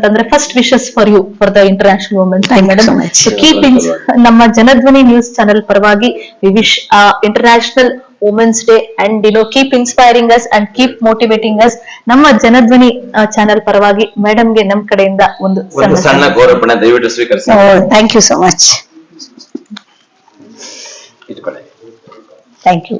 ಅಂತಂದ್ರೆ first wishes for you for the international women's day madam keep in ನಮ್ಮ Janadhwani news channel ಪರವಾಗಿ we wish international women's day and you know keep inspiring us and keep motivating us ನಮ್ಮ Janadhwani channel ಪರವಾಗಿ ಮೇಡಮ್ಗೆ ನಮ್ಮ ಕಡೆಯಿಂದ ಒಂದು ಒಂದು ಸಣ್ಣ ಗೌರವಣೆ ಗೌರವಪಣ ದಯವಿಟ್ಟು ಸ್ವೀಕರಿಸಿ. Thank you so much thank you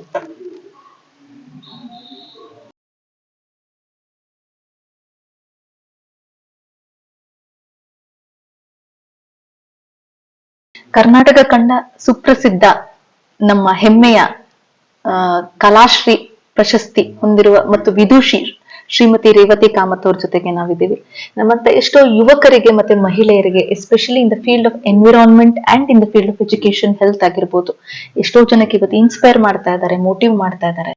Karnataka ಕಂಡ ಸುಪ್ರಸಿದ್ಧ ನಮ್ಮ ಹೆಮ್ಮೆಯ ಕಲಾಶ್ರೀ ಪ್ರಶಸ್ತಿ ಹೊಂದಿರುವ ಮತ್ತು ವಿದುಷಿ ಶ್ರೀಮತಿ ರೇವತಿ ಕಾಮತ್ ಅವ್ರ ಜೊತೆಗೆ ನಾವಿದ್ದೀವಿ. ನಮ್ಮಂತ ಎಷ್ಟೋ ಯುವಕರಿಗೆ ಮತ್ತೆ ಮಹಿಳೆಯರಿಗೆ especially in the field of environment and in the field of education health ಆಗಿರ್ಬೋದು, ಎಷ್ಟೋ ಜನಕ್ಕೆ ಇವತ್ತು ಇನ್ಸ್ಪೈರ್ ಮಾಡ್ತಾ ಇದ್ದಾರೆ ಮೋಟಿವ್ ಮಾಡ್ತಾ ಇದ್ದಾರೆ.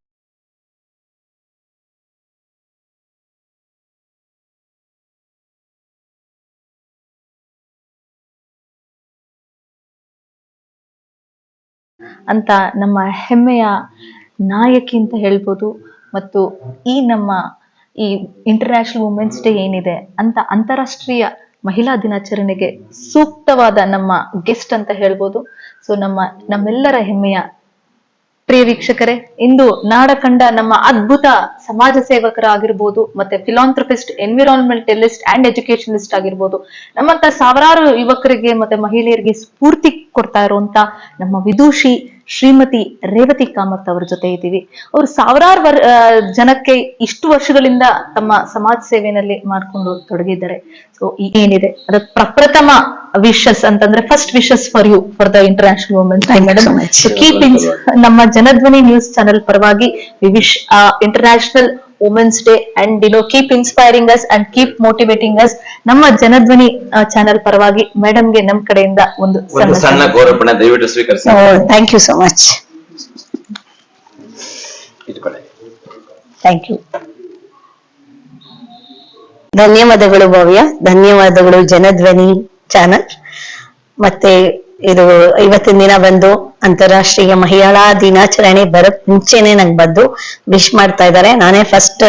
ಅಂತ ನಮ್ಮ ಹೆಮ್ಮೆಯ ನಾಯಕಿ ಅಂತ ಹೇಳ್ಬೋದು. ಮತ್ತು ಈ ನಮ್ಮ ಈ ಇಂಟರ್ನ್ಯಾಷನಲ್ ವುಮೆನ್ಸ್ ಡೇ ಏನಿದೆ ಅಂತ ಅಂತಾರಾಷ್ಟ್ರೀಯ ಮಹಿಳಾ ದಿನಾಚರಣೆಗೆ ಸೂಕ್ತವಾದ ನಮ್ಮ ಗೆಸ್ಟ್ ಅಂತ ಹೇಳ್ಬೋದು. ಸೊ ನಮ್ಮ, ನಮ್ಮೆಲ್ಲರ ಹೆಮ್ಮೆಯ ಪ್ರಿಯ ವೀಕ್ಷಕರೇ, ಇಂದು ನಾಡ ಕಂಡ ನಮ್ಮ ಅದ್ಭುತ ಸಮಾಜ ಸೇವಕರಾಗಿರ್ಬೋದು, ಮತ್ತೆ ಫಿಲಾಂಥ್ರಪಿಸ್ಟ್ ಎನ್ವಿರಾನ್ಮೆಂಟಲಿಸ್ಟ್ ಅಂಡ್ ಎಜುಕೇಶನಿಸ್ಟ್ ಆಗಿರ್ಬೋದು. ನಮ್ಮಂತ ಸಾವಿರಾರು ಯುವಕರಿಗೆ ಮತ್ತೆ ಮಹಿಳೆಯರಿಗೆ ಸ್ಫೂರ್ತಿ ಕೊಡ್ತಾ ಇರುವಂತ ನಮ್ಮ ವಿದೂಷಿ ಶ್ರೀಮತಿ ರೇವತಿ ಕಾಮತ್ ಅವರ ಜೊತೆ ಇದ್ದೀವಿ. ಅವರು ಸಾವಿರಾರು ವರ್ ಜನಕ್ಕೆ ಇಷ್ಟು ವರ್ಷಗಳಿಂದ ತಮ್ಮ ಸಮಾಜ ಸೇವೆಯಲ್ಲಿ ಮಾಡ್ಕೊಂಡು ತೊಡಗಿದ್ದಾರೆ. ಸೊ ಏನಿದೆ? ಅದ ಪ್ರಪ್ರಥಮ ವಿಶಸ್ ಅಂತಂದ್ರೆ first wishes for you for the international women's day madam keep in ನಮ್ಮ ಜನಧ್ವನಿ ನ್ಯೂಸ್ ಚಾನೆಲ್ ಪರವಾಗಿ we wish international women's day and you know keep inspiring us and keep motivating us ನಮ್ಮ Janadhwani channel ಪರವಾಗಿ ಮೇಡಮ್ಗೆ ನಮ್ ಕಡೆಯಿಂದ ಒಂದು ಸಣ್ಣ ಗೌರವಪಣ ದಯವಿಟ್ಟು ಸ್ವೀಕರಿಸಿ. Thank you so much thank you ಧನ್ಯವಾದಗಳು ಭವ್ಯ. ಧನ್ಯವಾದಗಳು ಜನಧ್ವನಿ ಚಾನಲ್ ಮತ್ತೆ ಇದು ಇವತ್ತಿನ ದಿನ ಬಂದು ಅಂತಾರಾಷ್ಟ್ರೀಯ ಮಹಿಳಾ ದಿನಾಚರಣೆ ಬರಕ್ ಮುಂಚೆನೆ ನಂಗೆ ಬಂದು ವಿಶ್ ಮಾಡ್ತಾ ಇದ್ದಾರೆ ನಾನೇ ಫಸ್ಟ್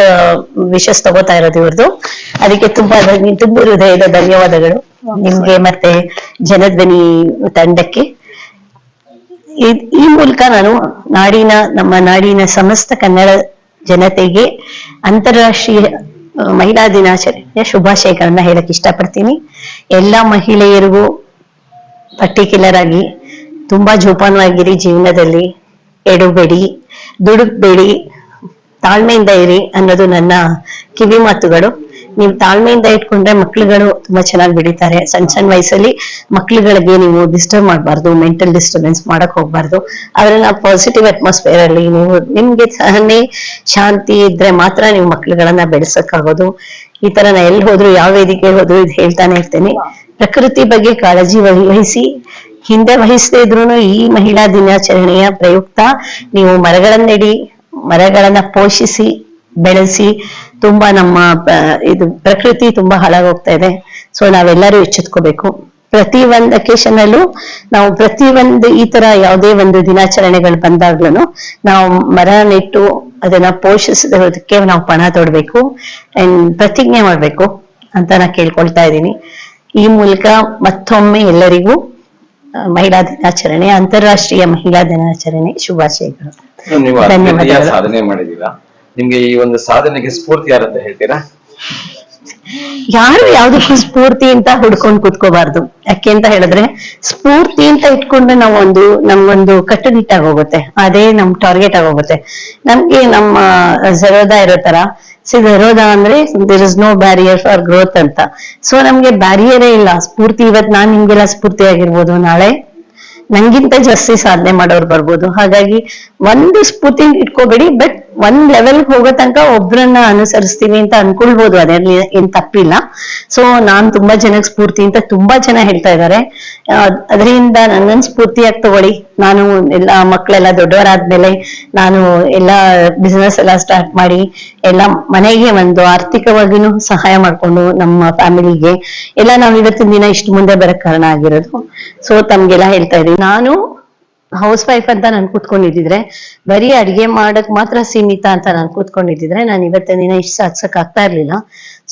ವಿಶಸ್ ತಗೋತಾ ಇರೋದು ಇವ್ರದ್ದು ಅದಕ್ಕೆ ತುಂಬಾ ತುಂಬ ಹೃದಯದ ಧನ್ಯವಾದಗಳು. ನಿಮ್ಗೆ ಮತ್ತೆ ಜನಧ್ವನಿ ತಂಡಕ್ಕೆ. ಈ ಮೂಲಕ ನಾನು ನಾಡಿನ, ನಮ್ಮ ನಾಡಿನ ಸಮಸ್ತ ಕನ್ನಡ ಜನತೆಗೆ ಅಂತಾರಾಷ್ಟ್ರೀಯ ಮಹಿಳಾ ದಿನಾಚರಣೆಯ ಶುಭಾಶಯಗಳನ್ನ ಹೇಳಕ್ ಇಷ್ಟಪಡ್ತೀನಿ. ಎಲ್ಲಾ ಮಹಿಳೆಯರಿಗೂ ಪರ್ಟಿಕ್ಯುಲರ್ ಆಗಿ ತುಂಬಾ ಜೋಪಾನವಾಗಿರಿ ಜೀವನದಲ್ಲಿ. ಎಡಬೇಡಿ, ದುಡುಕ್ಬೇಡಿ, ತಾಳ್ಮೆಯಿಂದ ಇರಿ ಅನ್ನೋದು ನನ್ನ ಕಿವಿ ಮಾತುಗಳು. ನೀವು ತಾಳ್ಮೆಯಿಂದ ಇಟ್ಕೊಂಡ್ರೆ ಮಕ್ಳುಗಳು ತುಂಬಾ ಚೆನ್ನಾಗಿ ಬೆಳೀತಾರೆ. ಸಣ್ಣ ಸಣ್ಣ ವಯಸ್ಸಲ್ಲಿ ಮಕ್ಳುಗಳಿಗೆ ನೀವು ಡಿಸ್ಟರ್ಬ್ ಮಾಡಬಾರ್ದು, ಮೆಂಟಲ್ ಡಿಸ್ಟರ್ಬೆನ್ಸ್ ಮಾಡಕ್ ಹೋಗ್ಬಾರ್ದು. ಅವ್ರನ್ನ ಪಾಸಿಟಿವ್ ಅಟ್ಮಾಸ್ಫಿಯರ್ ಅಲ್ಲಿ ನೀವು ನಿಮ್ಗೆ ಸಹನೆ ಶಾಂತಿ ಇದ್ರೆ ಮಾತ್ರ ನೀವು ಮಕ್ಳುಗಳನ್ನ ಬೆಳೆಸಕ್ಕಾಗೋದು. ಈ ತರ ನಾ ಎಲ್ಲಿ ಹೋದ್ರು, ಯಾವ ವೇದಿಕೆ ಹೋದ್ರು ಇದು ಹೇಳ್ತಾನೆ ಇರ್ತೇನೆ. ಪ್ರಕೃತಿ ಬಗ್ಗೆ ಕಾಳಜಿ ವಹಿಸಿ ಹಿಂದೆ ವಹಿಸದೇ ಇದ್ರು ಈ ಮಹಿಳಾ ದಿನಾಚರಣೆಯ ಪ್ರಯುಕ್ತ ನೀವು ಮರಗಳನ್ನೆಡಿ, ಮರಗಳನ್ನ ಪೋಷಿಸಿ, ಬೆಳೆಸಿ ತುಂಬಾ ನಮ್ಮ ಇದು ಪ್ರಕೃತಿ ತುಂಬಾ ಹಾಳಾಗೋಗ್ತಾ ಇದೆ. ಸೊ ನಾವೆಲ್ಲರೂ ಎಚ್ಚೆತ್ಕೋಬೇಕು. ಪ್ರತಿ ಒಂದ್ ಅಕೇಶನ್ ಅಲ್ಲೂ ನಾವು ಪ್ರತಿ ಒಂದು ಈ ತರ ಯಾವುದೇ ಒಂದು ದಿನಾಚರಣೆಗಳು ಬಂದಾಗ್ಲೂ ನಾವು ಮರ ನೆಟ್ಟು ಅದನ್ನ ಪೋಷಿಸೋದಕ್ಕೆ ನಾವು ಪಣ ತೊಡ್ಬೇಕು ಅಂಡ್ ಪ್ರತಿಜ್ಞೆ ಮಾಡ್ಬೇಕು ಅಂತ ನಾ ಕೇಳ್ಕೊಳ್ತಾ ಇದ್ದೀನಿ. ಈ ಮೂಲಕ ಮತ್ತೊಮ್ಮೆ ಎಲ್ಲರಿಗೂ ಮಹಿಳಾ ದಿನಾಚರಣೆ ಅಂತಾರಾಷ್ಟ್ರೀಯ ಮಹಿಳಾ ದಿನಾಚರಣೆ ಶುಭಾಶಯಗಳು. ಧನ್ಯವಾದಗಳು. ಸಾಧನೆ ಮಾಡಿದೀರಾ ನಿಮ್ಗೆ ಈ ಒಂದು ಸಾಧನೆಗೆ ಸ್ಫೂರ್ತಿ ಯಾರಂತ ಹೇಳ್ತೀರಾ? ಯಾರು ಯಾವ್ದಕ್ಕೂ ಸ್ಫೂರ್ತಿ ಅಂತ ಹುಡ್ಕೊಂಡ್ ಕುತ್ಕೋಬಾರ್ದು. ಯಾಕೆ ಅಂತ ಹೇಳಿದ್ರೆ ಸ್ಫೂರ್ತಿ ಅಂತ ಇಟ್ಕೊಂಡ್ರೆ ನಾವೊಂದು ನಮ್ಗೊಂದು ಕಟ್ಟುನಿಟ್ಟಾಗಿ ಹೋಗುತ್ತೆ. ಅದೇ ನಮ್ ಟಾರ್ಗೆಟ್ ಆಗೋಗುತ್ತೆ ನಮ್ಗೆ ನಮ್ಮ ಜರೋದಾ ಇರೋ ತರ ಸಿ ವಿರೋಧ ಅಂದ್ರೆ there is no barrier for growth ಅಂತ. ಸೊ ನಮ್ಗೆ ಬ್ಯಾರಿಯರೇ ಇಲ್ಲ. ಸ್ಫೂರ್ತಿ ಇವತ್ ನಾನ್ ನಿಮ್ಗೆಲ್ಲ ಸ್ಫೂರ್ತಿ ಆಗಿರ್ಬೋದು ನಾಳೆ. ನಂಗಿಂತ ಜಾಸ್ತಿ ಸಾಧನೆ ಮಾಡೋರು ಬರ್ಬೋದು. ಹಾಗಾಗಿ, ಒಂದು ಸ್ಫೂರ್ತಿ ಇಟ್ಕೋಬೇಡಿ ಬಟ್ ಒಂದ್ ಲೆವೆಲ್ ಹೋಗೋ ತನಕ ಒಬ್ರನ್ನ ಅನುಸರಿಸ್ತೀವಿ ಅಂತ ಅನ್ಕೊಳ್ಬೋದು, ಅದ್ರಲ್ಲಿ ಏನ್ ತಪ್ಪಿಲ್ಲ. ಸೊ ನಾನ್ ತುಂಬಾ ಜನಕ್ಕೆ ಸ್ಫೂರ್ತಿ ಅಂತ ತುಂಬಾ ಜನ ಹೇಳ್ತಾ ಇದ್ದಾರೆ ಅದರಿಂದ ನನ್ನನ್ ಸ್ಫೂರ್ತಿಯಾಗಿ ತಗೊಳ್ಳಿ? ನಾನು ಎಲ್ಲ ಮಕ್ಕಳೆಲ್ಲ ದೊಡ್ಡವರಾದ್ಮೇಲೆ ನಾನು ಎಲ್ಲ ಬಿಸ್ನೆಸ್ ಎಲ್ಲ ಸ್ಟಾರ್ಟ್ ಮಾಡಿ, ಎಲ್ಲ ಮನೆಗೆ ಒಂದು ಆರ್ಥಿಕವಾಗಿನೂ ಸಹಾಯ ಮಾಡ್ಕೊಂಡು ನಮ್ಮ ಫ್ಯಾಮಿಲಿಗೆ ಎಲ್ಲ ನಾವ್ ಇವತ್ತಿನ ದಿನ ಇಷ್ಟು ಮುಂದೆ ಬರಕ್ ಕಾರಣ ಆಗಿರೋದು. ಸೊ ತಮ್ಗೆಲ್ಲ ಹೇಳ್ತಾ ಇದೀನಿ ನಾನು ಹೌಸ್ ವೈಫ್ ಅಂತ ನಾನು ಕೂತ್ಕೊಂಡಿದ್ರೆ ಬರೀ ಅಡಿಗೆ ಮಾಡಕ್ ಮಾತ್ರ ಸೀಮಿತ ಅಂತ ನಾನು ಕೂತ್ಕೊಂಡಿದ್ರೆ ನಾನು ಇವತ್ತಿನ ದಿನ ಇಷ್ಟ ಸಾಧಿಸಕ್ ಆಗ್ತಾ ಇರ್ಲಿಲ್ಲ.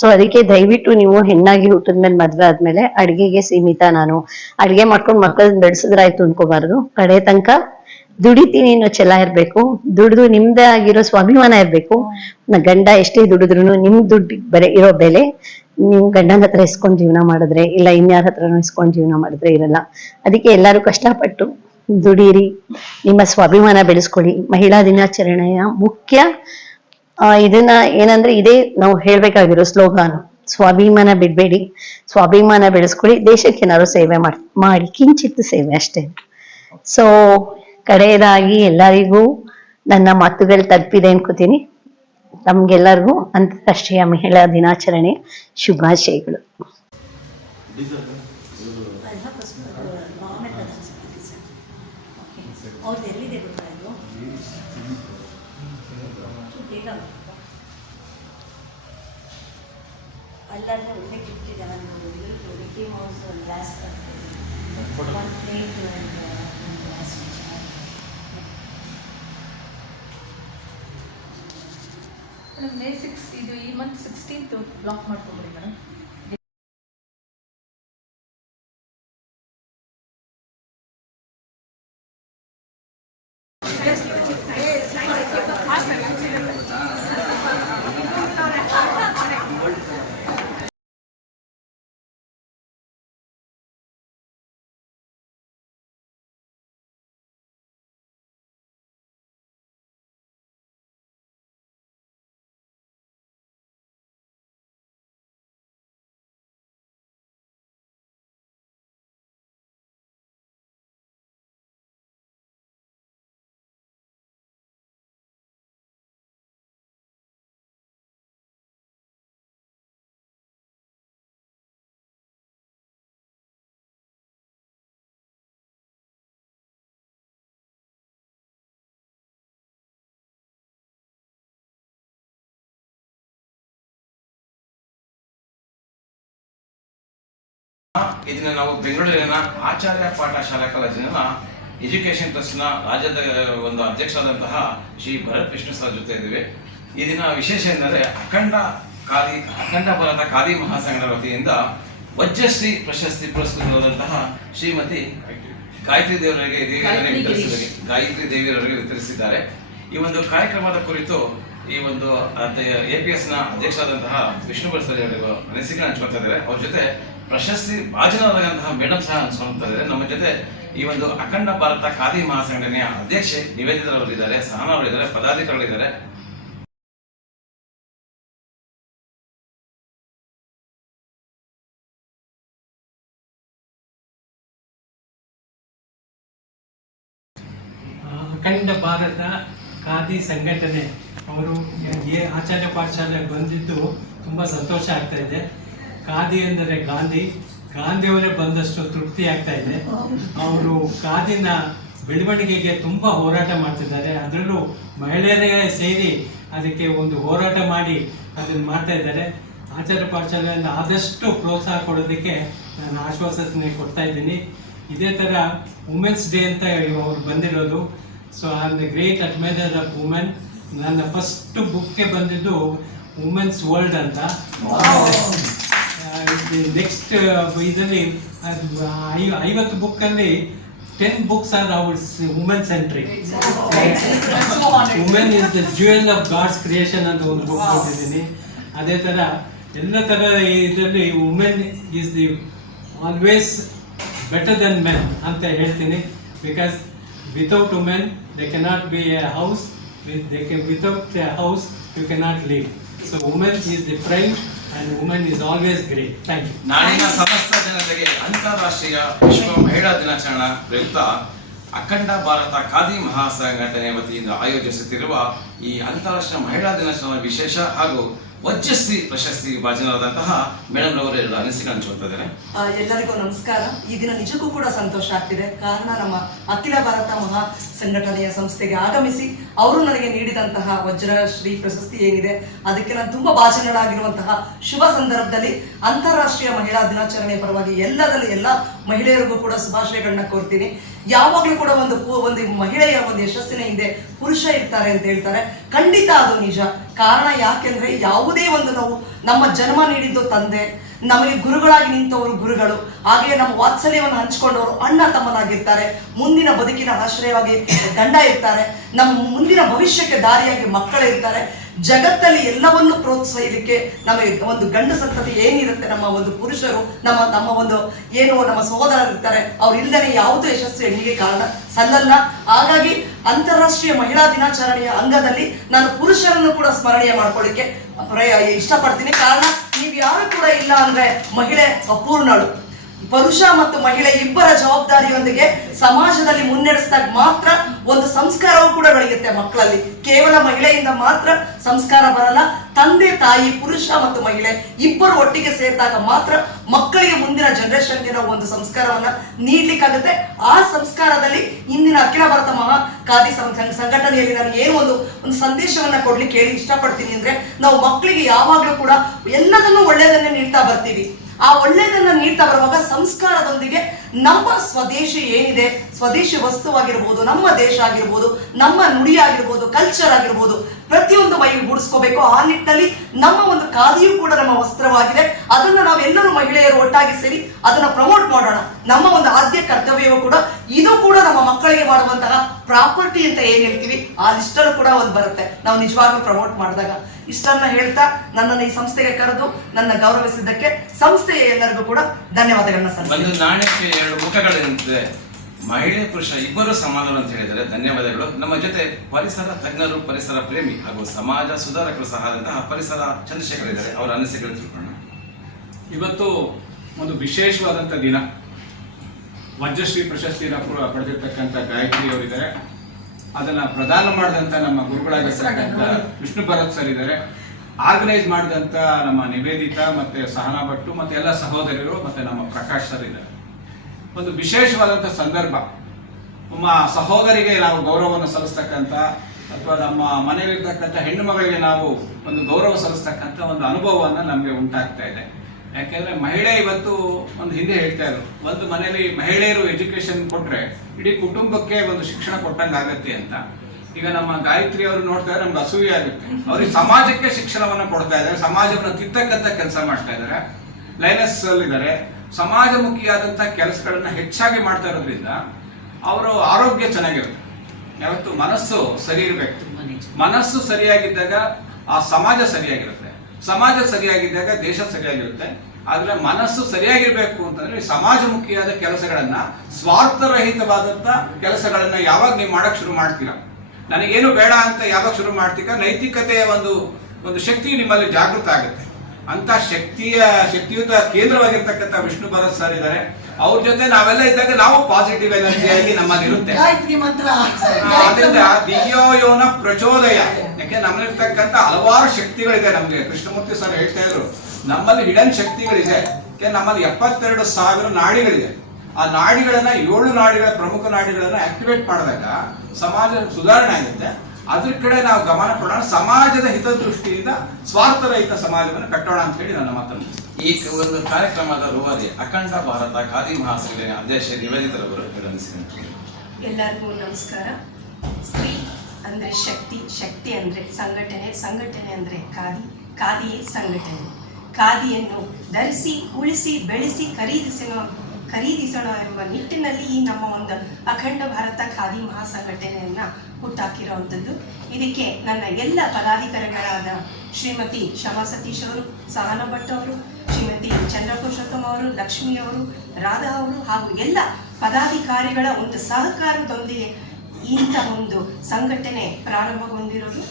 ಸೊ ಅದಕ್ಕೆ ದಯವಿಟ್ಟು ನೀವು ಹೆಣ್ಣಾಗಿ ಹುಟ್ಟಿದ್ಮೇಲೆ ಮದ್ವೆ ಆದ್ಮೇಲೆ ಅಡಿಗೆಗೆ ಸೀಮಿತ ನಾನು. ಅಡಿಗೆ ಮಾಡ್ಕೊಂಡು ಮಕ್ಕಳನ್ನ ಬೆಳೆಸಿದ್ರಾಯ್ತು ಅನ್ಕೋಬಾರ್ದು. ಕಡೆ ತನಕ ದುಡಿತೀನಿ ಅನ್ನೋ ಛಲ ಇರ್ಬೇಕು. ದುಡಿದು ನಿಮ್ದೇ ಆಗಿರೋ ಸ್ವಾಭಿಮಾನ ಇರ್ಬೇಕು. ಗಂಡ ಎಷ್ಟೇ ದುಡಿದ್ರು ನಿಮ್ ದುಡ್ಡು ಬರೆ ಇರೋ ಬೆಲೆ ನೀವು ಗಂಡನ ಹತ್ರ ಇಸ್ಕೊಂಡ್ ಜೀವನ ಮಾಡಿದ್ರೆ, ಇಲ್ಲ ಇನ್ಯಾರ ಹತ್ರನೂ ಇಸ್ಕೊಂಡ್ ಜೀವನ ಮಾಡಿದ್ರೆ ಇರಲ್ಲ. ಅದಕ್ಕೆ ಎಲ್ಲರೂ ಕಷ್ಟಪಟ್ಟು ದುಡೀರಿ. ನಿಮ್ಮ ಸ್ವಾಭಿಮಾನ ಬೆಳೆಸ್ಕೊಳ್ಳಿ. ಮಹಿಳಾ ದಿನಾಚರಣೆಯ ಮುಖ್ಯ ಇದನ್ನ ಏನಂದ್ರೆ ಇದೇ ನಾವು ಹೇಳ್ಬೇಕಾಗಿರೋ ಸ್ಲೋಗಾನು. ಸ್ವಾಭಿಮಾನ ಬಿಡ್ಬೇಡಿ. ಸ್ವಾಭಿಮಾನ ಬೆಳೆಸ್ಕೊಳ್ಳಿ. ದೇಶಕ್ಕೆ ಏನಾದ್ರು ಸೇವೆ ಮಾಡಿ ಕಿಂಚಿತ್ತು ಸೇವೆ ಅಷ್ಟೇ. ಸೊ ಕಡೆಯದಾಗಿ ಎಲ್ಲರಿಗೂ ನನ್ನ ಮಾತುಗಳು ತಲುಪಿದೆ ಅನ್ಕೋತೀನಿ. ತಮ್ಗೆಲ್ಲರಿಗೂ ಅಂತಾರಾಷ್ಟ್ರೀಯ ಮಹಿಳಾ ದಿನಾಚರಣೆ ಶುಭಾಶಯಗಳು. ಇದೆ ನಾನು Mickey Mouse glass one plate glass madam May six ಇದು ಈ ಮಂತ್ ಸಿಕ್ಸ್ಟೀನ್ತ್ ಬ್ಲಾಕ್ ಮಾಡ್ಕೊಂಡ್ರಿ ಮೇಡಮ್ ಇದನ್ನ ನಾವು ಬೆಂಗಳೂರಿನ ಆಚಾರ್ಯ ಪಾಠ ಶಾಲಾ ಕಾಲೇಜಿನ ಎಜುಕೇಶನ್ ಟ್ರಸ್ಟ್ನ ರಾಜ್ಯದ ಒಂದು ಅಧ್ಯಕ್ಷರಾದಂತಹ ಶ್ರೀ ಭರತ್ ವಿಷ್ಣು ಸರ್ ಜೊತೆ ಇದ್ದೀವಿ. ಈ ದಿನ ವಿಶೇಷ ಎಂದರೆ ಅಖಂಡ ಖಾದಿ ಅಖಂಡ ಭಾರತ ಖಾದಿ ಮಹಾಸಂಘದ ವತಿಯಿಂದ ವಜ್ರಶ್ರೀ ಪ್ರಶಸ್ತಿ ಪುರಸ್ಕೃತವಾದಂತಹ ಶ್ರೀಮತಿ ಗಾಯತ್ರಿ ದೇವರಿಗೆ ದೇವಿಯವರಿಗೆ ವಿತರಿಸಿದ್ದಾರೆ ಗಾಯತ್ರಿ ದೇವಿಯವರಿಗೆ ವಿತರಿಸಿದ್ದಾರೆ. ಈ ಒಂದು ಕಾರ್ಯಕ್ರಮದ ಕುರಿತು ಈ ಒಂದು ಎ ಪಿ ಎಸ್ನ ಅಧ್ಯಕ್ಷರಾದಂತಹ ವಿಷ್ಣು ಅವರಿಗೆ ಅನಿಸಿಕೆ ಹಂಚ್ಕೊಳ್ತಾ ಇದ್ದಾರೆ. ಅವ್ರ ಜೊತೆ ಪ್ರಶಸ್ತಿ ಭಾಜನರಾದಂತಹ ಮೇಡಮ್ ಸಹ ಇದ್ದಾರೆ ನಮ್ಮ ಜೊತೆ ಈ ಒಂದು ಅಖಂಡ ಭಾರತ ಖಾದಿ ಮಹಾಸಂಘಟನೆಯ ಅಧ್ಯಕ್ಷೆ ನಿವೇದಿತರವರಿದ್ದಾರೆ ಸಹನಾ ಅವರಿದ್ದಾರೆ, ಪದಾಧಿಕಾರಿಗಳಿದ್ದಾರೆ. ಅಖಂಡ ಭಾರತ ಖಾದಿ ಸಂಘಟನೆ. ಅವರು ಆಚಾರ್ಯ ಪಾಠಶಾಲೆಗೆ ಬಂದಿದ್ದು ತುಂಬಾ ಸಂತೋಷ ಆಗ್ತಾ ಇದೆ. ಖಾದಿ ಎಂದರೆ ಗಾಂಧಿ ಗಾಂಧಿಯವರೇ ಬಂದಷ್ಟು ತೃಪ್ತಿ ಆಗ್ತಾ ಇದೆ. ಅವರು ಖಾದಿನ ಬೆಳವಣಿಗೆಗೆ ತುಂಬ ಹೋರಾಟ ಮಾಡ್ತಿದ್ದಾರೆ. ಅದರಲ್ಲೂ ಮಹಿಳೆಯರೇ ಸೇರಿ ಅದಕ್ಕೆ ಒಂದು ಹೋರಾಟ ಮಾಡಿ ಅದನ್ನ ಮಾಡ್ತಾ ಇದ್ದಾರೆ. ಆಚಾರ್ಯ ಪಾಠಶಾಲೆಯಿಂದ ಆದಷ್ಟು ಪ್ರೋತ್ಸಾಹ ಕೊಡೋದಕ್ಕೆ ನಾನು ಆಶ್ವಾಸನೆ ಕೊಡ್ತಾ ಇದ್ದೀನಿ. ಇದೇ ಥರ ವುಮೆನ್ಸ್ ಡೇ ಅಂತ ಅವ್ರು ಬಂದಿರೋದು. So on the great admirer of women ನನ್ನ ಫಸ್ಟ್ ಬುಕ್ಗೆ ಬಂದಿದ್ದು ವುಮೆನ್ಸ್ ವರ್ಲ್ಡ್ ಅಂತ. ನೆಕ್ಸ್ಟ್ ಇದರಲ್ಲಿ ಐವತ್ತು ಬುಕ್ಕಲ್ಲಿ ten books are ours women century women is the jewel of God's creation ಅಂತ ಒಂದು ಬುಕ್ ಕೊಟ್ಟಿದ್ದೀನಿ. ಅದೇ ಥರ ಎಲ್ಲ ಥರ ಇದರಲ್ಲಿ women is the always better than men ಅಂತ ಹೇಳ್ತೀನಿ. Because without women they cannot be a house with they without a house you cannot live so women is the friend and women is always great thank you ಸಮಸ್ತ ಜನತೆಗೆ ಅಂತಾರಾಷ್ಟ್ರೀಯ ವಿಶ್ವ ಮಹಿಳಾ ದಿನಾಚರಣೆ ಪ್ರಯುಕ್ತ ಅಖಂಡ ಭಾರತ ಖಾದಿ ಮಹಾಸಂಘಟನೆ ವತಿಯಿಂದ ಆಯೋಜಿಸುತ್ತಿರುವ ಈ ಅಂತಾರಾಷ್ಟ್ರೀಯ ಮಹಿಳಾ ದಿನಾಚರಣೆ ವಿಶೇಷ ಹಾಗೂ ವಜ್ರಶ್ರೀ ಪ್ರಶಸ್ತಿ ಭಾಜನರಾದಂತಹ ಮೇಡಮ್ ರವರು ಎರಡು ಅನಿಸಿಕೆ ಹಂಚ್ಕೊಳ್ತಾ ಇದ್ದಾರೆ ಆ, ಎಲ್ಲರಿಗೂ ನಮಸ್ಕಾರ. ಈ ದಿನ ನಿಜಕ್ಕೂ ಕೂಡ ಸಂತೋಷ ಆಗ್ತಿದೆ. ಕಾರಣ ನಮ್ಮ ಅಖಿಲ ಭಾರತ ಮಹಾ ಸಂಘಟನೆಯ ಸಂಸ್ಥೆಗೆ ಆಗಮಿಸಿ ಅವರು ನನಗೆ ನೀಡಿದಂತಹ ವಜ್ರಶ್ರೀ ಪ್ರಶಸ್ತಿ ಏನಿದೆ ಅದಕ್ಕೆ ನಾನು ತುಂಬಾ ಭಾಜನರಾಗಿರುವಂತಹ ಶುಭ ಸಂದರ್ಭದಲ್ಲಿ ಅಂತಾರಾಷ್ಟ್ರೀಯ ಮಹಿಳಾ ದಿನಾಚರಣೆ ಪರವಾಗಿ ಎಲ್ಲದಲ್ಲಿ ಎಲ್ಲ ಮಹಿಳೆಯರಿಗೂ ಕೂಡ ಶುಭಾಶಯಗಳನ್ನ ಕೋರ್ತೀನಿ. ಯಾವಾಗಲೂ ಕೂಡ ಒಂದು ಒಂದು ಮಹಿಳೆಯ ಒಂದು ಯಶಸ್ಸಿನ ಹಿಂದೆ ಪುರುಷ ಇರ್ತಾರೆ ಅಂತ ಹೇಳ್ತಾರೆ. ಖಂಡಿತ ಅದು ನಿಜ. ಕಾರಣ ಯಾಕೆಂದ್ರೆ ಯಾವುದೇ ಒಂದು ನಾವು ನಮ್ಮ ಜನ್ಮ ನೀಡಿದ್ದು ತಂದೆ, ನಮಗೆ ಗುರುಗಳಾಗಿ ನಿಂತವರು ಗುರುಗಳು, ಹಾಗೆಯೇ ನಮ್ಮ ವಾತ್ಸಲ್ಯವನ್ನು ಹಂಚಿಕೊಂಡವರು ಅಣ್ಣ ತಮ್ಮನಾಗಿರ್ತಾರೆ, ಮುಂದಿನ ಬದುಕಿನ ಆಶ್ರಯವಾಗಿ ಗಂಡ ಇರ್ತಾರೆ, ನಮ್ಮ ಮುಂದಿನ ಭವಿಷ್ಯಕ್ಕೆ ದಾರಿಯಾಗಿ ಮಕ್ಕಳು ಇರ್ತಾರೆ ಜಗತ್ತಲ್ಲಿ ಎಲ್ಲವನ್ನು ಪ್ರೋತ್ಸಾಹಿಸಲಿಕ್ಕೆ ನಮಗೆ ಒಂದು ಗಂಡು ಸಂತತಿ ಏನಿರುತ್ತೆ, ನಮ್ಮ ಒಂದು ಪುರುಷರು, ನಮ್ಮ ನಮ್ಮ ಒಂದು ಏನು ನಮ್ಮ ಸಹೋದರರಿರ್ತಾರೆ ಅವ್ರು ಇಲ್ಲದೇ ಯಾವುದು ಯಶಸ್ಸು ಹೆಣ್ಣಿಗೆ ಕಾರಣ ಸಲ್ಲಲ್ಲ. ಹಾಗಾಗಿ ಅಂತಾರಾಷ್ಟ್ರೀಯ ಮಹಿಳಾ ದಿನಾಚರಣೆಯ ಅಂಗದಲ್ಲಿ ನಾನು ಪುರುಷರನ್ನು ಕೂಡ ಸ್ಮರಣೀಯ ಮಾಡ್ಕೊಳ್ಳಿಕ್ಕೆ ಇಷ್ಟಪಡ್ತೀನಿ. ಕಾರಣ, ನೀವು ಯಾರು ಕೂಡ ಇಲ್ಲ ಅಂದ್ರೆ ಮಹಿಳೆ ಅಪೂರ್ಣಳು. ಪುರುಷ ಮತ್ತು ಮಹಿಳೆ ಇಬ್ಬರ ಜವಾಬ್ದಾರಿಯೊಂದಿಗೆ ಸಮಾಜದಲ್ಲಿ ಮುನ್ನಡೆಸಿದಾಗ ಮಾತ್ರ ಒಂದು ಸಂಸ್ಕಾರವೂ ಕೂಡ ಬೆಳೆಯುತ್ತೆ ಮಕ್ಕಳಲ್ಲಿ. ಕೇವಲ ಮಹಿಳೆಯಿಂದ ಮಾತ್ರ ಸಂಸ್ಕಾರ ಬರಲ್ಲ. ತಂದೆ, ತಾಯಿ, ಪುರುಷ ಮತ್ತು ಮಹಿಳೆ ಇಬ್ಬರು ಒಟ್ಟಿಗೆ ಸೇರಿದಾಗ ಮಾತ್ರ ಮಕ್ಕಳಿಗೆ ಮುಂದಿನ ಜನರೇಷನ್ಗೆ ನಾವು ಒಂದು ಸಂಸ್ಕಾರವನ್ನ ನೀಡ್ಲಿಕ್ಕಾಗುತ್ತೆ. ಆ ಸಂಸ್ಕಾರದಲ್ಲಿ ಇಂದಿನ ಅಖಿಲ ಭಾರತ ಮಹಾ ಖಾದಿ ಸಂಘಟನೆಯಲ್ಲಿ ನಾನು ಏನು ಒಂದು ಒಂದು ಸಂದೇಶವನ್ನ ಕೊಡ್ಲಿಕ್ಕೆ ಹೇಳಿ ಇಷ್ಟಪಡ್ತೀನಿ ಅಂದ್ರೆ ನಾವು ಮಕ್ಕಳಿಗೆ ಯಾವಾಗಲೂ ಕೂಡ ಎಲ್ಲದನ್ನೂ ಒಳ್ಳೆಯದನ್ನೇ ನೀಡ್ತಾ ಬರ್ತೀವಿ. ಆ ಒಳ್ಳೆಯದನ್ನ ನೀಡ್ತಾ ಸಂಸ್ಕಾರದೊಂದಿಗೆ ನಮ್ಮ ಸ್ವದೇಶಿ ಏನಿದೆ, ಸ್ವದೇಶಿ ವಸ್ತುವಾಗಿರ್ಬೋದು, ನಮ್ಮ ದೇಶ ಆಗಿರ್ಬೋದು, ನಮ್ಮ ನುಡಿ ಆಗಿರ್ಬೋದು ಕಲ್ಚರ್ ಆಗಿರ್ಬೋದು, ಪ್ರತಿಯೊಂದು ಮೈ ಗೂಡಿಸ್ಕೋಬೇಕು. ಆ ನಿಟ್ಟಿನಲ್ಲಿ ನಮ್ಮ ಒಂದು ಖಾದಿಯೂ ಕೂಡ ನಮ್ಮ ವಸ್ತ್ರವಾಗಿದೆ. ಅದನ್ನ ನಾವೆಲ್ಲರೂ ಮಹಿಳೆಯರು ಒಟ್ಟಾಗಿ ಸೇರಿ ಅದನ್ನ ಪ್ರಮೋಟ್ ಮಾಡೋಣ. ನಮ್ಮ ಒಂದು ಆದ್ಯ ಕರ್ತವ್ಯವೂ ಕೂಡ ಇದು ಕೂಡ ನಮ್ಮ ಮಕ್ಕಳಿಗೆ ಮಾಡುವಂತಹ ಪ್ರಾಪರ್ಟಿ ಅಂತ ಏನ್ ಹೇಳ್ತೀವಿ, ಆ ಕೂಡ ಒಂದು ಬರುತ್ತೆ. ನಾವು ನಿಜವಾಗ್ಲೂ ಪ್ರಮೋಟ್ ಮಾಡಿದಾಗ. ಇಷ್ಟನ್ನ ಹೇಳ್ತಾ ನನ್ನನ್ನು ಈ ಸಂಸ್ಥೆಗೆ ಕರೆದು ನನ್ನ ಗೌರವಿಸಿದ್ದಕ್ಕೆ ಸಂಸ್ಥೆಯ ಎಲ್ಲರಿಗೂ ಕೂಡ ಧನ್ಯವಾದಗಳನ್ನ ಸಲ್ಲಿಸ್ತೀನಿ. ಒಂದು ನಾಣ್ಯಕ್ಕೆ ಎರಡು ಮುಖಗಳಿರುತ್ತದೆ ಮಹಿಳೆ ಪುರುಷ ಇಬ್ಬರು ಸಮಾನರು ಅಂತ ಹೇಳಿದರೆ ಧನ್ಯವಾದಗಳು. ನಮ್ಮ ಜೊತೆ ಪರಿಸರ ತಜ್ಞರು ಪರಿಸರ ಪ್ರೇಮಿ ಹಾಗೂ ಸಮಾಜ ಸುಧಾರಕರು ಸಹ ಆದಂತಹ ಪರಿಸರ ಚಂದ್ರಶೇಖರ್ ಇದ್ದಾರೆ ಅವರ ಅನಿಸಿಕೆಗಳು ತಿಳ್ಕೊಳ್ಳೋಣ. ಇವತ್ತು ಒಂದು ವಿಶೇಷವಾದಂಥ ದಿನ. ವಜ್ರಶ್ರೀ ಪ್ರಶಸ್ತಿಯನ್ನು ಕೂಡ ಪಡೆದಿರ್ತಕ್ಕಂಥ ಗಾಯತ್ರಿ ಅವರಿದ್ದಾರೆ. ಅದನ್ನ ಪ್ರದಾನ ಮಾಡಿದಂತ ನಮ್ಮ ಗುರುಗಳಾಗಿರ್ತಕ್ಕಂಥ ವಿಷ್ಣು ಭರತ್ ಸರ್ ಇದ್ದಾರೆ ಆರ್ಗನೈಸ್ ಮಾಡಿದಂತ ನಮ್ಮ ನಿವೇದಿತಾ ಮತ್ತೆ ಸಹನಾ ಭಟ್ಟು ಮತ್ತೆ ಎಲ್ಲ ಸಹೋದರಿಯರು ಮತ್ತೆ ನಮ್ಮ ಪ್ರಕಾಶ್ ಸರ್ ಇದ್ದಾರೆ ಒಂದು ವಿಶೇಷವಾದಂಥ ಸಂದರ್ಭ. ನಮ್ಮ ಸಹೋದರಿಗೆ ನಾವು ಗೌರವವನ್ನು ಸಲ್ಲಿಸ್ತಕ್ಕಂಥ ಅಥವಾ ನಮ್ಮ ಮನೆಯಲ್ಲಿರ್ತಕ್ಕಂಥ ಹೆಣ್ಣು ಮಗಳಿಗೆ ನಾವು ಒಂದು ಗೌರವ ಸಲ್ಲಿಸ್ತಕ್ಕಂಥ ಒಂದು ಅನುಭವವನ್ನು ನಮಗೆ ಉಂಟಾಗ್ತಾ ಇದೆ. ಯಾಕೆಂದ್ರೆ ಮಹಿಳೆ ಇವತ್ತು ಒಂದು ಹಿಂದೆ ಹೇಳ್ತಾ ಇದ್ರು. ಒಂದು ಮನೆಯಲ್ಲಿ ಮಹಿಳೆಯರು ಎಜುಕೇಶನ್ ಕೊಟ್ರೆ ಇಡೀ ಕುಟುಂಬಕ್ಕೆ ಒಂದು ಶಿಕ್ಷಣ ಕೊಟ್ಟಂಗೆ ಆಗತ್ತೆ ಅಂತ. ಈಗ ನಮ್ಮ ಗಾಯತ್ರಿ ಅವರು ನೋಡ್ತಾ ಇದ್ರೆ ನಮ್ಗೆ ಅಸೂಯೆ ಆಗುತ್ತೆ. ಅವ್ರಿಗೆ ಸಮಾಜಕ್ಕೆ ಶಿಕ್ಷಣವನ್ನು ಕೊಡ್ತಾ ಇದ್ದಾರೆ ಸಮಾಜವನ್ನು ತಿರ್ತಕ್ಕಂಥ ಕೆಲಸ ಮಾಡ್ತಾ ಇದ್ದಾರೆ. ಲೈನಸ್ ಇದ್ದಾರೆ. ಸಮಾಜಮುಖಿಯಾದಂಥ ಕೆಲಸಗಳನ್ನ ಹೆಚ್ಚಾಗಿ ಮಾಡ್ತಾ ಇರೋದ್ರಿಂದ ಅವರ ಆರೋಗ್ಯ ಚೆನ್ನಾಗಿರುತ್ತೆ. ಯಾವತ್ತು ಮನಸ್ಸು ಸರಿ ಇರಬೇಕು. ಮನಸ್ಸು ಸರಿಯಾಗಿದ್ದಾಗ ಆ ಸಮಾಜ ಸರಿಯಾಗಿರುತ್ತೆ. ಸಮಾಜ ಸರಿಯಾಗಿದ್ದಾಗ ದೇಶ ಸರಿಯಾಗಿರುತ್ತೆ. ಆದ್ರೆ ಮನಸ್ಸು ಸರಿಯಾಗಿರ್ಬೇಕು ಅಂತಂದ್ರೆ ಸಮಾಜಮುಖಿಯಾದ ಕೆಲಸಗಳನ್ನ ಸ್ವಾರ್ಥರಹಿತವಾದಂತ ಕೆಲಸಗಳನ್ನ ಯಾವಾಗ ನೀವು ಮಾಡಕ್ ಶುರು ಮಾಡ್ತೀರಾ? ನನಗೇನು ಬೇಡ ಅಂತ ಯಾವಾಗ ಶುರು ಮಾಡ್ತೀರಾ? ನೈತಿಕತೆಯ ಒಂದು ಒಂದು ಶಕ್ತಿ ನಿಮ್ಮಲ್ಲಿ ಜಾಗೃತ ಆಗುತ್ತೆ. ಅಂತ ಶಕ್ತಿಯ ಶಕ್ತಿಯುತ ಕೇಂದ್ರವಾಗಿರ್ತಕ್ಕಂಥ ವಿಷ್ಣು ಭರತ್ ಸರ್ ಇದ್ದಾರೆ ಅವ್ರ ಜೊತೆ ನಾವೆಲ್ಲ ಇದ್ದಾಗ ನಾವು ಪಾಸಿಟಿವ್ ಎನರ್ಜಿಯಾಗಿ ನಮ್ಮಲ್ಲಿರುತ್ತೆ. ಆದ್ರಿಂದ ಅದರಿಂದ ದಿವ್ಯೋಯೋನ ಪ್ರಚೋದಯ. ಯಾಕೆ? ನಮ್ಮಲ್ಲಿರ್ತಕ್ಕಂಥ ಹಲವಾರು ಶಕ್ತಿಗಳಿದೆ ನಮ್ಗೆ. ಕೃಷ್ಣಮೂರ್ತಿ ಸರ್ ಹೇಳ್ತಾ ಇದ್ರು ನಮ್ಮಲ್ಲಿ ಹಿಡನ್ ಶಕ್ತಿಗಳಿದೆ. ನಮ್ಮಲ್ಲಿ ಎಪ್ಪತ್ತೆರಡು ಸಾವಿರ ನಾಡಿಗಳಿದೆ. ಆ ನಾಡಿಗಳನ್ನ ಏಳು ನಾಡಿಗಳ ಪ್ರಮುಖ ನಾಡಿಗಳನ್ನ ಆಕ್ಟಿವೇಟ್ ಮಾಡಿದಾಗ ಸಮಾಜ ಸುಧಾರಣೆ ಆಗುತ್ತೆ. ಅದ್ರ ಕಡೆ ನಾವು ಗಮನ ಕೊಡೋಣ. ಸಮಾಜದ ಹಿತದೃಷ್ಟಿಯಿಂದ ಸ್ವಾರ್ಥರಹಿತ ಸಮಾಜವನ್ನು ಕಟ್ಟೋಣ ಅಂತ ಹೇಳಿ ನನ್ನ ಮಾತನ್ನು ಈ ಒಂದು ಕಾರ್ಯಕ್ರಮದ ರೂವಾರಿ ಅಖಂಡ ಭಾರತ ಖಾದಿ ಮಹಾಸಭೆಯ ಅಧ್ಯಕ್ಷ ನಿವೇದಿತರವರು ಎಲ್ಲರಿಗೂ ನಮಸ್ಕಾರ. ಸ್ತ್ರೀ ಅಂದ್ರೆ ಶಕ್ತಿ ಶಕ್ತಿ ಅಂದ್ರೆ ಸಂಘಟನೆ ಸಂಘಟನೆ ಅಂದ್ರೆ ಖಾದಿ ಖಾದಿಯೇ ಸಂಘಟನೆ. ಖಾದಿಯನ್ನು ಧರಿಸಿ, ಉಳಿಸಿ, ಬೆಳೆಸಿ ಖರೀದಿಸೋಣ ಖರೀದಿಸೋಣ ಎಂಬ ನಿಟ್ಟಿನಲ್ಲಿ ಈ ನಮ್ಮ ಒಂದು ಅಖಂಡ ಭಾರತ ಖಾದಿ ಮಹಾಸಂಘಟನೆಯನ್ನ ಹುಟ್ಟಾಕಿರುವಂಥದ್ದು. ಇದಕ್ಕೆ ನನ್ನ ಎಲ್ಲ ಪದಾಧಿಕಾರಿಗಳಾದ ಶ್ರೀಮತಿ ಶಮಾ ಸತೀಶ್ ಅವರು ಸಹನ ಭಟ್ ಅವರು, ಶ್ರೀಮತಿ ಚಂದ್ರಪುರುಷೋತ್ತಮ ಅವರು, ಲಕ್ಷ್ಮಿ ಅವರು, ರಾಧಾ ಅವರು ಹಾಗೂ ಎಲ್ಲ ಪದಾಧಿಕಾರಿಗಳ ಒಂದು ಸಹಕಾರದೊಂದಿಗೆ ಇಂಥ ಒಂದು ಸಂಘಟನೆ ಪ್ರಾರಂಭಗೊಂಡಿರೋದು.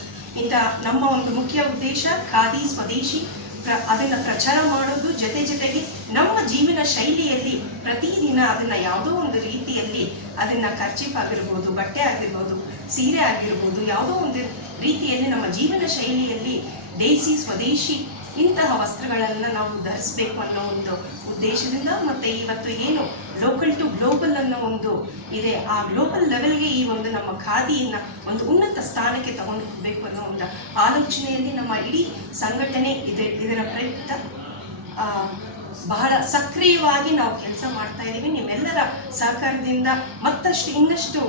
ಇಂಥ ನಮ್ಮ ಒಂದು ಮುಖ್ಯ ಉದ್ದೇಶ ಖಾದಿ ಸ್ವದೇಶಿ ಅದನ್ನು ಪ್ರಚಾರ ಮಾಡೋದು ಜೊತೆ ಜೊತೆಗೆ ನಮ್ಮ ಜೀವನ ಶೈಲಿಯಲ್ಲಿ ಪ್ರತಿದಿನ ಅದನ್ನು ಯಾವುದೋ ಒಂದು ರೀತಿಯಲ್ಲಿ ಅದನ್ನು ಖರ್ಚಿಪ್ ಆಗಿರ್ಬೋದು, ಬಟ್ಟೆ ಆಗಿರ್ಬೋದು, ಸೀರೆ ಆಗಿರ್ಬೋದು, ಯಾವುದೋ ಒಂದು ರೀತಿಯಲ್ಲಿ ನಮ್ಮ ಜೀವನ ಶೈಲಿಯಲ್ಲಿ ದೇಸಿ, ಸ್ವದೇಶಿ ಇಂತಹ ವಸ್ತ್ರಗಳನ್ನು ನಾವು ಧರಿಸಬೇಕು ಅನ್ನೋ ಒಂದು ಉದ್ದೇಶದಿಂದ ಮತ್ತು ಇವತ್ತು ಏನು ಲೋಕಲ್ ಟು ಗ್ಲೋಬಲ್ ಅನ್ನೋ ಒಂದು ಇದೆ. ಆ ಗ್ಲೋಬಲ್ ಲೆವೆಲ್ಗೆ ಈ ಒಂದು ನಮ್ಮ ಖಾದಿಯನ್ನು ಒಂದು ಉನ್ನತ ಸ್ಥಾನಕ್ಕೆ ತಗೊಂಡು ಹೋಗಬೇಕು ಅನ್ನೋ ಒಂದು ಆಲೋಚನೆಯಲ್ಲಿ ನಮ್ಮ ಇಡೀ ಸಂಘಟನೆ ಇದೆ. ಇದರ ಪ್ರಯುಕ್ತ ಬಹಳ ಸಕ್ರಿಯವಾಗಿ ನಾವು ಕೆಲಸ ಮಾಡ್ತಾ ಇದ್ದೀವಿ. ನಿಮ್ಮೆಲ್ಲರ ಸಹಕಾರದಿಂದ ಮತ್ತಷ್ಟು ಇನ್ನಷ್ಟು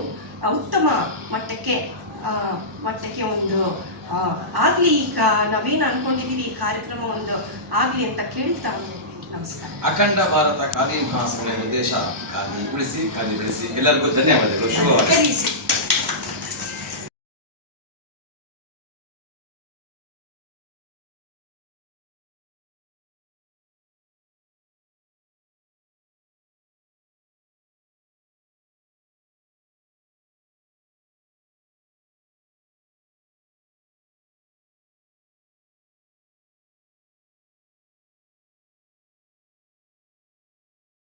ಉತ್ತಮ ಮಟ್ಟಕ್ಕೆ ಮಟ್ಟಕ್ಕೆ ಒಂದು ಆಗಲಿ. ಈಗ ನಾವೇನು ಅನ್ಕೊಂಡಿದ್ದೀವಿ ಈ ಕಾರ್ಯಕ್ರಮ ಒಂದು ಆಗಲಿ ಅಂತ ಕೇಳ್ತಾ ನಮಸ್ಕಾರ. ಅಖಂಡ ಭಾರತ ಖಾದಿ ಮಹಾಸಭೆಯ ಉದ್ದೇಶ ಖಾದಿ ಉಳಿಸಿ ಖಾದಿ ಬೆಳೆಸಿ ಎಲ್ಲರಿಗೂ ಧನ್ಯವಾದಗಳು. ಕಲಿಸಿ